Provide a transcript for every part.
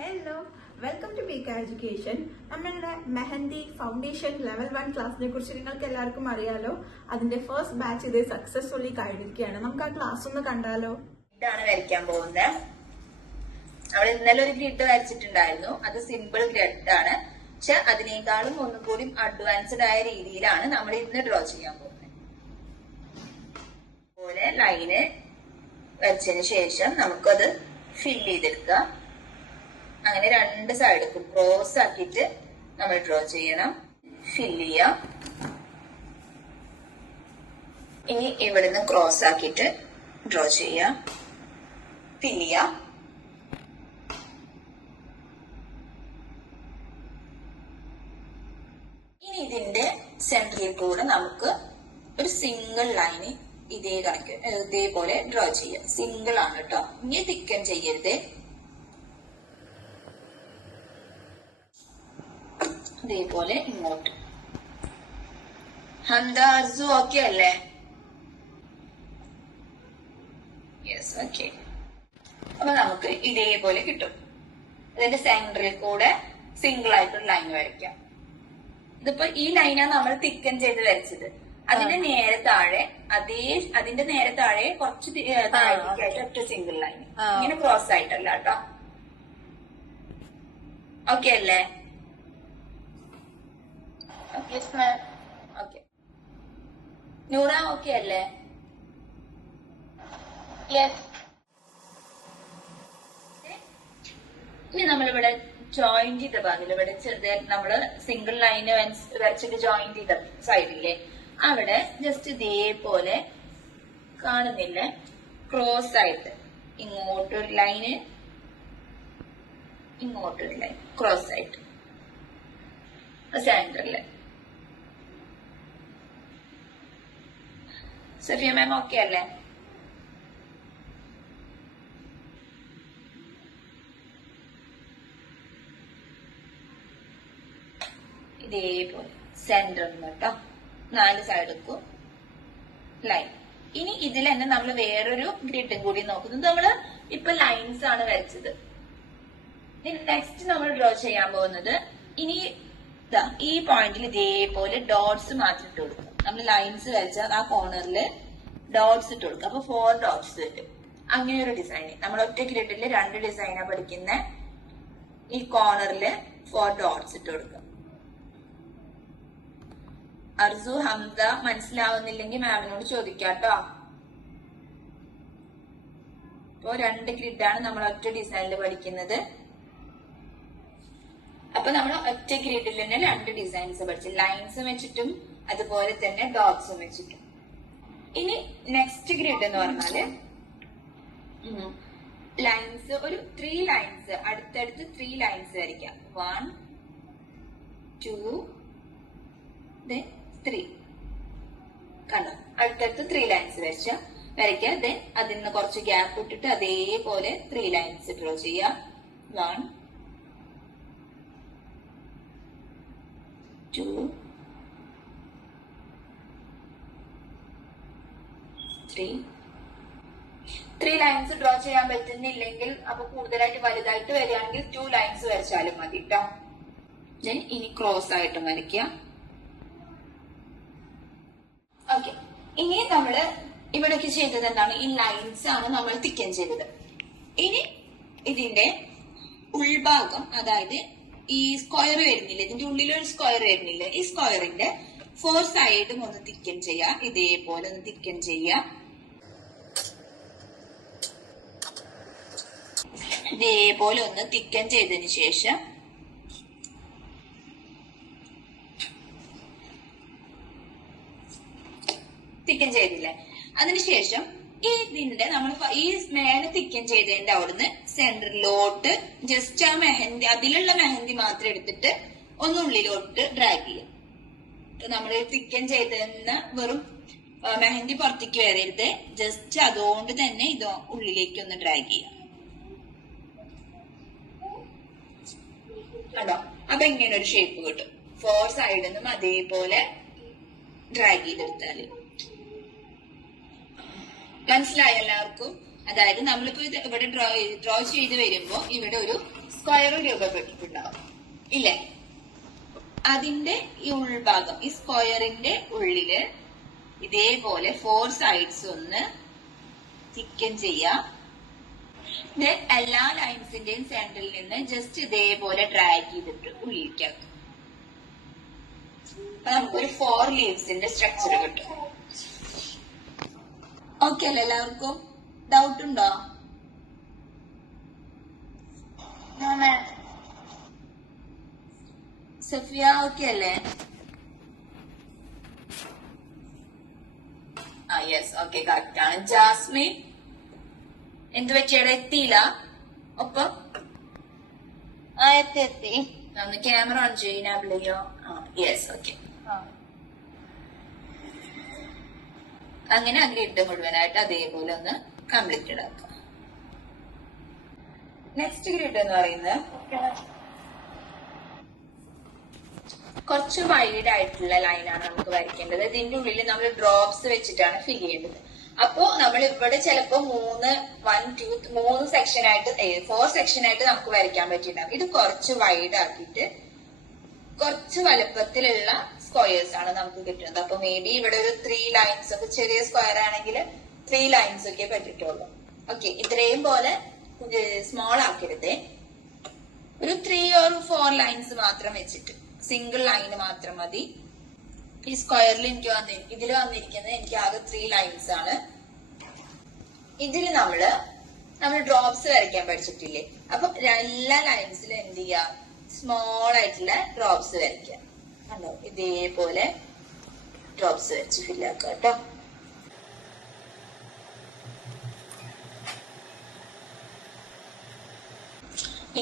Hello, welcome to Beeka education. നമ്മളുടെ Mehandi foundation level 1 ക്ലാസ്സിനെ കുറിച്ച് നിങ്ങൾക്ക് എല്ലാവർക്കും അറിയാലോ. അതിന്റെ ഫസ്റ്റ് ബാച്ച് ഇത് സക്സസ്ഫുള്ളി കഴിഞ്ഞിരിക്കുകയാണ്. നമുക്ക് ആ ക്ലാസ് ഒന്ന് കണ്ടാലോ. ഗ്രിഡാണ് വരയ്ക്കാൻ പോകുന്നത്. നമ്മൾ ഇന്നലെ ഒരു ഗ്രിഡ് വരച്ചിട്ടുണ്ടായിരുന്നു. അത് സിമ്പിൾ ഗ്രിഡ് ആണ്. പക്ഷെ അതിനേക്കാളും ഒന്നും കൂടി അഡ്വാൻസ്ഡ് ആയ രീതിയിലാണ് നമ്മൾ ഇന്ന് ഡ്രോ ചെയ്യാൻ പോകുന്നത്. അതുപോലെ ലൈന് വരച്ചതിന് ശേഷം നമുക്കത് ഫില്ല് ചെയ്തെടുക്കാം. അങ്ങനെ രണ്ട് സൈഡും ക്രോസ് ആക്കിയിട്ട് നമ്മൾ ഡ്രോ ചെയ്യണം. ഫില്ല് ചെയ്യാം. ഇനി ഇവിടുന്ന് ക്രോസ് ആക്കിയിട്ട് ഡ്രോ ചെയ്യാം. ഫില്ല് ചെയ്യാം. ഇനി ഇതിന്റെ സെന്ററിൽ കൂടെ നമുക്ക് ഒരു സിംഗിൾ ലൈന് ഇതേപോലെ ഡ്രോ ചെയ്യാം. സിംഗിൾ ആണ് കേട്ടോ. ഇനി തിക്കൻ ചെയ്യരുത്. ഇതേപോലെ ഇങ്ങോട്ട്. ഹന്താർസു ഓക്കെ അല്ലേ? Yes, okay. അപ്പൊ നമുക്ക് ഇതേപോലെ കിട്ടും. ഇതിന്റെ സെന്ററിൽ കൂടെ സിംഗിൾ ആയിട്ടൊരു ലൈൻ വരയ്ക്കാം. ഇതിപ്പോ ഈ ലൈനാണ് നമ്മൾ തിക്കൻ ചെയ്ത് വരച്ചത്. അതിന്റെ നേരെ താഴെ അതിന്റെ നേരെ താഴെ കുറച്ച് താഴേക്കായിട്ട് ഒറ്റ സിംഗിൾ ലൈൻ. ഇങ്ങനെ ക്രോസ് ആയിട്ടല്ല കേട്ടോ. ഓക്കെ അല്ലേ? ഓക്കെ. നൂറ ഓക്കെ അല്ലേ? ഇനി നമ്മളിവിടെ ജോയിന്റ് ചെയ്ത ഭാഗം, ഇവിടെ ചെറുതെ നമ്മള് സിംഗിൾ ലൈന് വരച്ചിട്ട് ജോയിന്റ് ചെയ്ത സൈഡില്ലേ, അവിടെ ജസ്റ്റ് ഇതേപോലെ കാണുന്നില്ലേ, ക്രോസ് ആയിട്ട് ഇങ്ങോട്ടൊരു ലൈന്, ഇങ്ങോട്ടൊരു ലൈൻ, ക്രോസ് ആയിട്ട് സെന്ററില്. സഫിയ മാം ഓക്കെ അല്ലേ? ഇതേപോലെ സെന്ററിൽ കേട്ടോ 4 സൈഡുക്കും ലൈൻ. ഇനി ഇതിൽ തന്നെ നമ്മൾ വേറൊരു ഗ്രിഡും കൂടി നോക്കുന്നത്. നമ്മള് ഇപ്പൊ ലൈൻസ് ആണ് വരച്ചത്. നെക്സ്റ്റ് നമ്മൾ ഡ്രോ ചെയ്യാൻ പോകുന്നത്, ഇനി ഈ പോയിന്റിൽ ഇതേപോലെ ഡോട്ട്സ് മാത്രം ഇട്ട് കൊടുക്കും. നമ്മൾ ലൈൻസ് വരച്ചാൽ ആ കോർണറിൽ ഡോട്ട്സ് ഇട്ട് കൊടുക്കും. അപ്പൊ 4 ഡോട്ട്സ് വരും. അങ്ങനെ ഒരു ഡിസൈൻ. നമ്മൾ ഒറ്റ ഗ്രിഡിൽ 2 ഡിസൈനാ പഠിക്കുന്ന. ഈ കോർണറിൽ 4 ഡോട്ട്സ് ഇട്ട് കൊടുക്കും. അർസു, ഹംദ മനസ്സിലാവുന്നില്ലെങ്കിൽ മാമിനോട് ചോദിക്കാട്ടോ. ഇപ്പോ 2 ഗ്രിഡാണ് നമ്മൾ ഒറ്റ ഡിസൈനിൽ പഠിക്കുന്നത്. അപ്പൊ നമ്മൾ ഒറ്റ ഗ്രിഡിൽ തന്നെ 2 ഡിസൈൻസ് പഠിച്ചു, ലൈൻസ് വെച്ചിട്ടും അതുപോലെ തന്നെ ഡോട്ട്സും വെച്ചിട്ടും. ഇനി നെക്സ്റ്റ് ഗ്രിഡ് എന്ന് പറഞ്ഞാല് ലൈൻസ്, ഒരു 3 ലൈൻസ് അടുത്തടുത്ത് 3 ലൈൻസ് വരയ്ക്കാം. 1 2 then 3. കണ്ടോ? അടുത്തടുത്ത് 3 ലൈൻസ് വരയ്ക്കാം. ദെൻ അതിൽ നിന്ന് കുറച്ച് ഗ്യാപ്പ് ഇട്ടിട്ട് അതേപോലെ 3 ലൈൻസ് ഡ്രോ ചെയ്യാം. 1 2 3 ലൈൻസ് ഡ്രോ ചെയ്യാൻ പറ്റുന്നില്ലെങ്കിൽ, അപ്പൊ കൂടുതലായിട്ട് വലുതായിട്ട് വരികയാണെങ്കിൽ 2 ലൈൻസ് വരച്ചാലും മതി കേട്ടോ. ദെൻ ഇനി ക്രോസ് ആയിട്ട് വരയ്ക്കാം. ഓക്കെ. ഇനി നമ്മള് ഇവിടേക്ക് ചെയ്തത് എന്താണ്? ഈ ലൈൻസ് ആണ് നമ്മൾ തിക്കൻ ചെയ്തത്. ഇനി ഇതിന്റെ ഉൾഭാഗം, അതായത് ഈ സ്ക്വയർ വരുന്നില്ല, ഇതിന്റെ ഉള്ളിലൊരു സ്ക്വയർ വരുന്നില്ല, ഈ സ്ക്വയറിന്റെ 4 സൈഡും ഒന്ന് തിക്കൻ ചെയ്യാം. ഇതേപോലെ ഒന്ന് തിക്കൻ ചെയ്യാം. ഇതേപോലെ ഒന്ന് തിക്കൻ ചെയ്തതിന് ശേഷം തിക്കൻ ചെയ്തില്ലേ, അതിനുശേഷം ഇതിന്റെ നമ്മൾ ഈ മേലെ തിക്കൻ ചെയ്തതിന്റെ അവിടുന്ന് സെന്ററിലോട്ട് ജസ്റ്റ് ആ മെഹന്തി, അതിലുള്ള മെഹന്തി മാത്രം എടുത്തിട്ട് ഒന്നുള്ളിലോട്ട് ഡ്രാഗ് ചെയ്യാം. നമ്മൾ തിക്കൻ ചെയ്തെന്ന് വെറും മെഹന്തി പുറത്തേക്ക് വരരുത്, ജസ്റ്റ് അതുകൊണ്ട് തന്നെ ഇത് ഉള്ളിലേക്ക് ഒന്ന് ഡ്രാഗ് ചെയ്യാം. കണ്ടോ? അപ്പൊ ഇങ്ങനെ ഒരു ഷേപ്പ് കിട്ടും. 4 സൈഡിൽ നിന്നും അതേപോലെ ഡ്രാഗ് ചെയ്തെടുത്താല്. മനസ്സിലായ എല്ലാവർക്കും? അതായത് നമ്മളിപ്പോ ഇത് ഇവിടെ ഡ്രോ ചെയ്ത് വരുമ്പോ ഇവിടെ ഒരു സ്ക്വയർ രൂപപ്പെട്ടിട്ടുണ്ടാവും ഇല്ലേ? അതിന്റെ ഈ ഉൾഭാഗം, ഈ സ്ക്വയറിന്റെ ഉള്ളില് ഇതേപോലെ 4 സൈഡ്സ് ഒന്ന് തിക്കൻ ചെയ്യാം. എല്ലാ ലൈൻസിന്റെയും സെന്ററിൽ നിന്ന് ജസ്റ്റ് ഇതേപോലെ ഡ്രാഗ് ചെയ്തിട്ട് ഉള്ളിലേക്കാക്കും. അപ്പൊ നമുക്കൊരു 4 ലീവ്സിന്റെ സ്ട്രക്ചർ കിട്ടും. ഓക്കെ അല്ലേ? എല്ലാവർക്കും ഡൗട്ട് ഉണ്ടോ? സഫിയ ഓക്കെ അല്ലേ? യെസ്, ഓക്കെ, കറക്റ്റ് ആണ്. ജാസ്മിൻ എന്ത് പറ്റിയുടെ എത്തിയില്ല ഒപ്പം? എത്തി. ഒന്ന് ക്യാമറ ഓൺ ചെയ്യാനോ? Yes, okay. അങ്ങനെ ആ ഗ്രിഡ് മുഴുവനായിട്ട് അതേപോലെ ഒന്ന് കംപ്ലീറ്റഡ് ആക്കുക. നെക്സ്റ്റ് ഗ്രിഡ് എന്ന് പറയുന്നത് കുറച്ച് വൈഡ് ആയിട്ടുള്ള ലൈനാണ് നമുക്ക് വരയ്ക്കേണ്ടത്. ഇതിന്റെ ഉള്ളിൽ നമ്മൾ ഡ്രോപ്സ് വെച്ചിട്ടാണ് ഫിൽ ചെയ്യേണ്ടത്. അപ്പോ നമ്മൾ ഇവിടെ ചിലപ്പോ 3 സെക്ഷൻ ആയിട്ട് 4 സെക്ഷൻ ആയിട്ട് നമുക്ക് വരയ്ക്കാൻ പറ്റിയിട്ടുണ്ടാവും. ഇത് കുറച്ച് വൈഡ് ആക്കിയിട്ട് കുറച്ച് വലുപ്പത്തിലുള്ള സ്ക്വയേഴ്സ് ആണ് നമുക്ക് കിട്ടുന്നത്. അപ്പൊ മേ ബി ഇവിടെ ഒരു 3 ലൈൻസ് ഒക്കെ, ചെറിയ സ്ക്വയർ ആണെങ്കിൽ 3 ലൈൻസ് ഒക്കെ പറ്റിട്ടുള്ളൂ. ഓക്കെ, ഇത്രയും പോലെ സ്മോൾ ആക്കരുത്. ഒരു 3 or 4 ലൈൻസ് മാത്രം വെച്ചിട്ട്, സിംഗിൾ ലൈൻ മാത്രം മതി. ഈ സ്ക്വയറിൽ ഇതിൽ വന്നിരിക്കുന്നത് എനിക്ക് ആകെ 3 ലൈൻസ് ആണ്. ഇതിൽ നമ്മൾ ഡ്രോപ്സ് വരയ്ക്കാൻ പഠിച്ചിട്ടില്ലേ? അപ്പൊ എല്ലാ ലൈൻസിലും എന്ത് ചെയ്യാം, സ്മോൾ ആയിട്ടുള്ള ഡ്രോപ്സ് വരയ്ക്കാം. കണ്ടോ? ഇതേപോലെ ഡ്രോപ്സ് വരച്ച് ഫില്ലാക്കുക കേട്ടോ.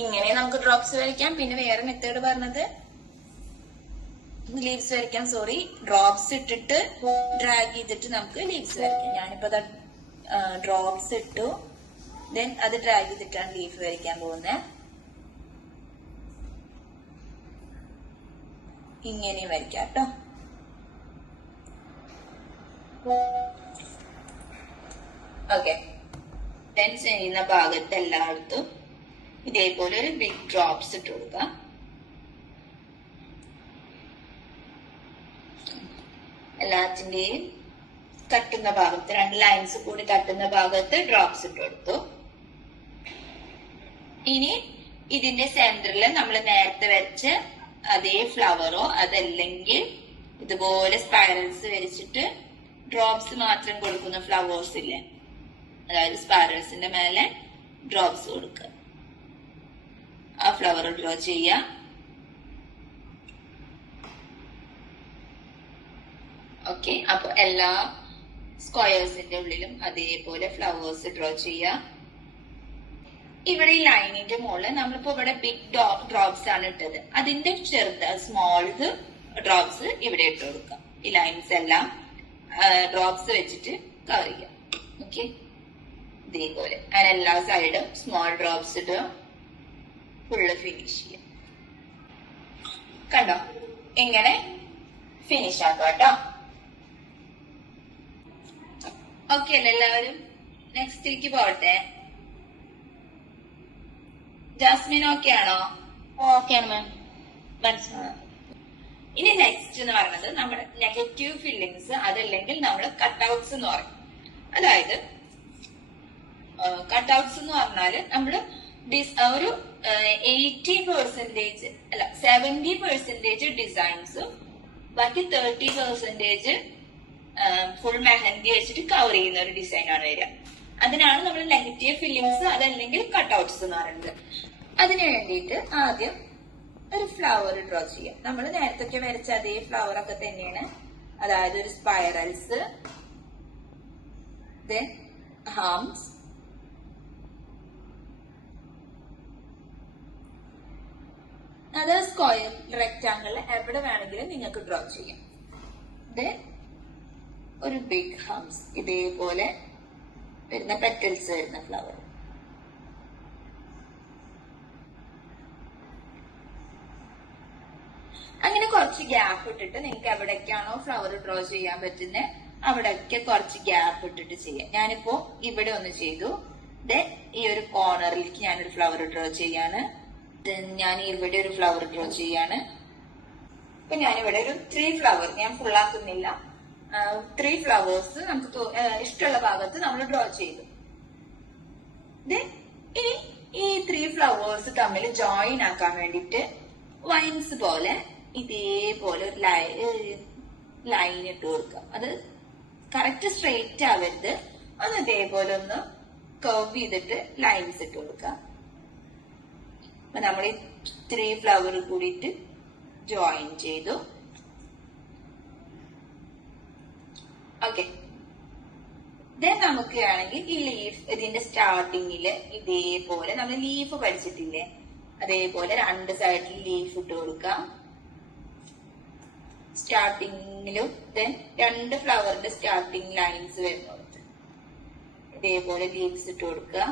ഇങ്ങനെ നമുക്ക് ഡ്രോപ്സ് വരയ്ക്കാം. പിന്നെ വേറെ മെത്തേഡ് പറഞ്ഞത് ലീവ്സ് വരയ്ക്കാം. സോറി, ഡ്രോപ്സ് ഇട്ടിട്ട് ഡ്രാഗ് ചെയ്തിട്ട് നമുക്ക് ലീവ്സ് വരയ്ക്കാം. ഞാനിപ്പോ ഡ്രോപ്സ് ഇട്ടു, ദെൻ അത് ഡ്രാഗ് ചെയ്തിട്ടാണ് ലീഫ് വരയ്ക്കാൻ പോകുന്നത്. ഇങ്ങനെയും വരയ്ക്കാം കേട്ടോ. ഓക്കെ, ദെൻ ചെയ്യുന്ന ഭാഗത്ത് എല്ലായിടത്തും ഇതേപോലെ ഒരു ബിഗ് ഡ്രോപ്സ് ഇട്ട് കൊടുക്കാം. എല്ലാത്തിന്റെയും തട്ടുന്ന ഭാഗത്ത്, 2 ലൈൻസ് കൂടി തട്ടുന്ന ഭാഗത്ത് ഡ്രോപ്സ് ഇട്ട് കൊടുത്തു. ഇനി ഇതിന്റെ സെന്ററിൽ നമ്മൾ നേരത്തെ വരച്ച് അതേ ഫ്ലവറോ അതല്ലെങ്കിൽ ഇതുപോലെ സ്പൈറൽസ് വരച്ചിട്ട് ഡ്രോപ്സ് മാത്രം കൊടുക്കുന്ന ഫ്ലവേഴ്സ് ഇല്ലേ, അതായത് സ്പൈറൽസിന്റെ മേലെ ഡ്രോപ്സ് കൊടുക്കുക. ആ ഫ്ലവർ ഡ്രോ ചെയ്യാം. ഓക്കെ, അപ്പൊ എല്ലാ സ്ക്വയേഴ്സിന്റെ ഉള്ളിലും അതേപോലെ ഫ്ലവേഴ്സ് ഡ്രോ ചെയ്യാം. ഇവിടെ ഈ ലൈനിന്റെ മുകളിൽ നമ്മളിപ്പോ ഇവിടെ ബിഗ് ഡ്രോപ്സ് ആണ് ഇട്ടത്, അതിന്റെ സ്മോൾ ഡ്രോപ്സ് ഇവിടെ ഇട്ട് കൊടുക്കാം. ഈ ലൈൻസ് എല്ലാം ഡ്രോപ്സ് വെച്ചിട്ട് കവർ ചെയ്യാം. ഓക്കെ, ഇതേപോലെ അങ്ങനെ എല്ലാ സൈഡും സ്മോൾ ഡ്രോപ്സ് ഇടുക, ഫുള്ള് ഫിനിഷ് ചെയ്യാം. കണ്ടോ? ഇങ്ങനെ ഫിനിഷ് ആക്കാം കേട്ടോ. ഓക്കെ അല്ലേ എല്ലാവരും? നെക്സ്റ്റിലേക്ക് പോട്ടെ. ജാസ്മിൻ ഓക്കെ ആണോ? ഓക്കെ ആണ് മാം. ഇനി നെക്സ്റ്റ് എന്ന് പറയുന്നത് നമ്മുടെ നെഗറ്റീവ് ഫില്ലിങ്സ്, അതല്ലെങ്കിൽ നമ്മൾ കട്ട്ഔട്ട്സ് എന്ന് പറയും. അതായത് കട്ട്ഔട്ട്സ് എന്ന് പറഞ്ഞാല് നമ്മള് ഒരു 80% അല്ല 70% ഡിസൈൻസും ബാക്കി 30% ഫുൾ മെഹന്തി വെച്ചിട്ട് കവർ ചെയ്യുന്ന ഒരു ഡിസൈൻ ആണ് വരിക. അതിനാണ് നമ്മൾ നെഗറ്റീവ് ഫില്ലിങ്സ് അതല്ലെങ്കിൽ കട്ട്ഔട്ട്സ് എന്ന് പറയുന്നത്. അതിനു വേണ്ടിയിട്ട് ആദ്യം ഒരു ഫ്ലവർ ഡ്രോ ചെയ്യാം. നമ്മൾ നേരത്തെ വരച്ച അതേ ഫ്ലവർ ഒക്കെ തന്നെയാണ്, അതായത് ഒരു സ്പൈറൽസ്, ദെൻ ഹംസ്, അത് സ്ക്വയർ, റെക്ടാങ്കിൾ എവിടെ വേണമെങ്കിലും നിങ്ങൾക്ക് ഡ്രോ ചെയ്യാം. ദെൻ ഒരു ബിഗ് ഹംസ്, ഇതേപോലെ വരുന്ന പെറ്റൽസ് വരുന്ന ഫ്ലവർ. അങ്ങനെ കുറച്ച് ഗ്യാപ്പ് ഇട്ടിട്ട് നിങ്ങൾക്ക് എവിടേക്കാണോ ഫ്ലവർ ഡ്രോ ചെയ്യാൻ പറ്റുന്നത് അവിടെയൊക്കെ കുറച്ച് ഗ്യാപ്പ് ഇട്ടിട്ട് ചെയ്യാം. ഞാനിപ്പോ ഇവിടെ ഒന്ന് ചെയ്തു. ദെൻ ഈ ഒരു കോർണറിലേക്ക് ഞാനൊരു ഫ്ലവർ ഡ്രോ ചെയ്യാണ്. ദെൻ ഞാൻ ഇവിടെ ഒരു ഫ്ലവർ ഡ്രോ ചെയ്യാണ്. ഇപ്പൊ ഞാനിവിടെ ഒരു 3 ഫ്ലവർ, ഞാൻ ഫുള്ളാക്കുന്നില്ല, 3 ഫ്ലവേഴ്സ് നമുക്ക് ഇഷ്ടമുള്ള ഭാഗത്ത് നമ്മൾ ഡ്രോ ചെയ്തു. ദെൻ ഇനി ഈ 3 ഫ്ലവേഴ്സ് തമ്മിൽ ജോയിൻ ആക്കാൻ വേണ്ടിട്ട് വൈൻസ് പോലെ ഇതേപോലെ ഒരു ലൈൻ ഇട്ട് കൊടുക്കാം. അത് കറക്റ്റ് സ്ട്രെയിറ്റ് ആവരുത്, ഒന്ന് ഇതേപോലെ ഒന്ന് കർവ് ചെയ്തിട്ട് ലൈൻസ് ഇട്ട് കൊടുക്കാം. അപ്പൊ നമ്മൾ ഈ 3 ഫ്ലവർ കൂടിയിട്ട് ജോയിൻ ചെയ്തു. ഓക്കെ, ദെൻ നമുക്ക് ആണെങ്കിൽ ഈ ലീഫ് ഇതിന്റെ സ്റ്റാർട്ടിങ്ങില് ഇതേപോലെ നമ്മൾ ലീഫ് പഠിച്ചിട്ടില്ലേ, അതേപോലെ 2 സൈഡിൽ ലീഫ് ഇട്ട് കൊടുക്കാം. സ്റ്റാർട്ടിങ്ങിലും ദെൻ 2 ഫ്ലവറിന്റെ സ്റ്റാർട്ടിങ് ലൈൻസ് വരുന്നത് ഇതേപോലെ ലീവ്സ് ഇട്ട് കൊടുക്കുക.